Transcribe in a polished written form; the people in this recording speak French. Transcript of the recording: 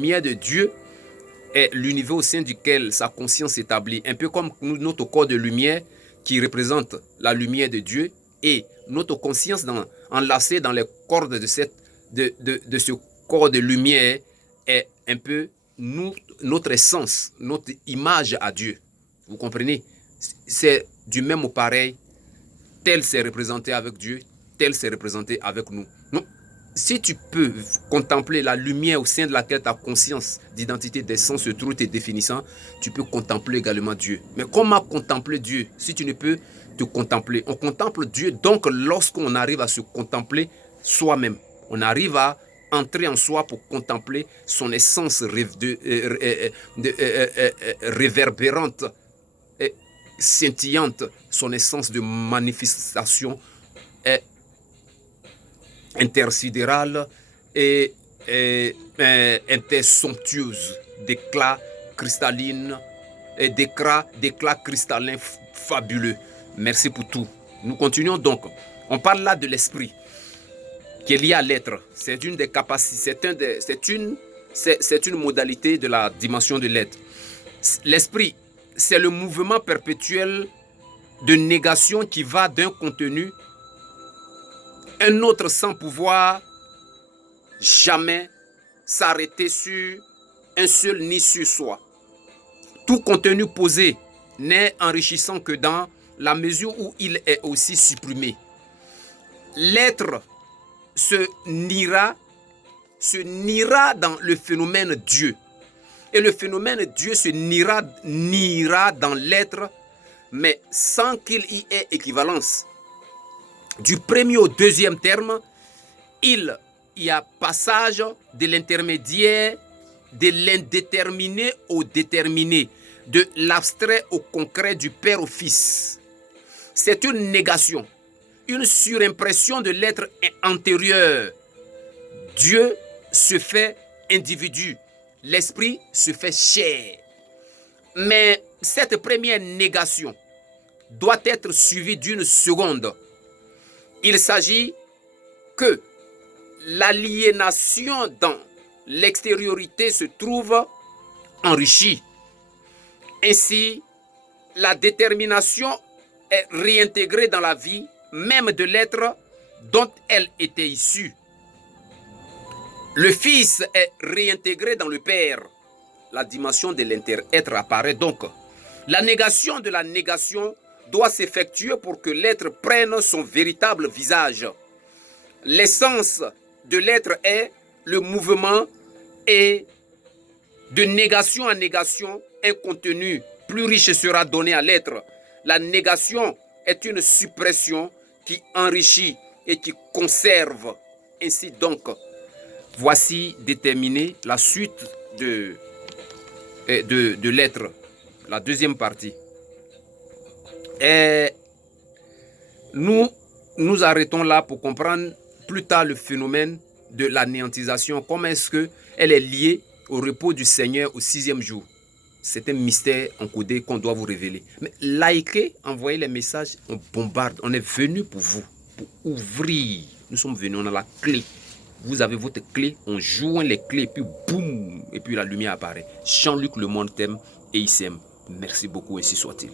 La lumière de Dieu est l'univers au sein duquel sa conscience s'établit, un peu comme notre corps de lumière qui représente la lumière de Dieu et notre conscience enlacée dans les cordes de ce corps de lumière est un peu notre essence, notre image à Dieu. Vous comprenez? C'est du même au pareil, tel c'est représenté avec Dieu, tel c'est représenté avec nous. Donc, si tu peux contempler la lumière au sein de laquelle ta conscience d'identité, d'essence se trouve te définissant, tu peux contempler également Dieu. Mais comment contempler Dieu si tu ne peux te contempler? On contemple Dieu donc lorsqu'on arrive à se contempler soi-même. On arrive à entrer en soi pour contempler son essence réverbérante, scintillante, son essence de manifestation intersidérale et intersomptueuse, d'éclats cristallines et d'éclats cristallins fabuleux. Merci pour tout. Nous continuons donc. On parle là de l'esprit qui est lié à l'être. C'est une des capacités, c'est une modalité de la dimension de l'être. L'esprit, c'est le mouvement perpétuel de négation qui va d'un contenu un autre sans pouvoir jamais s'arrêter sur un seul ni sur soi. Tout contenu posé n'est enrichissant que dans la mesure où il est aussi supprimé. L'être se niera dans le phénomène Dieu. Et le phénomène Dieu se niera dans l'être, mais sans qu'il y ait équivalence. Du premier au deuxième terme, il y a passage de l'intermédiaire, de l'indéterminé au déterminé, de l'abstrait au concret, du Père au Fils. C'est une négation, une surimpression de l'être antérieur. Dieu se fait individu, l'esprit se fait chair. Mais cette première négation doit être suivie d'une seconde. Il s'agit que l'aliénation dans l'extériorité se trouve enrichie. Ainsi, la détermination est réintégrée dans la vie même de l'être dont elle était issue. Le Fils est réintégré dans le Père. La dimension de l'inter-être apparaît donc. La négation de la négation doit s'effectuer pour que l'être prenne son véritable visage. L'essence de l'être est le mouvement et de négation en négation, un contenu plus riche sera donné à l'être. La négation est une suppression qui enrichit et qui conserve. Ainsi donc, voici déterminée la suite de l'être, la deuxième partie. Et nous arrêtons là pour comprendre plus tard le phénomène de l'anéantisation. Comment est-ce qu'elle est liée au repos du Seigneur au 6e jour? C'est un mystère encodé qu'on doit vous révéler. Mais likez, envoyez les messages, on bombarde. On est venu pour vous, pour ouvrir. Nous sommes venus, on a la clé. Vous avez votre clé, on joint les clés, et puis boum, et puis la lumière apparaît. Jean-Luc Le Monde t'aime et il s'aime. Merci beaucoup, ainsi soit-il.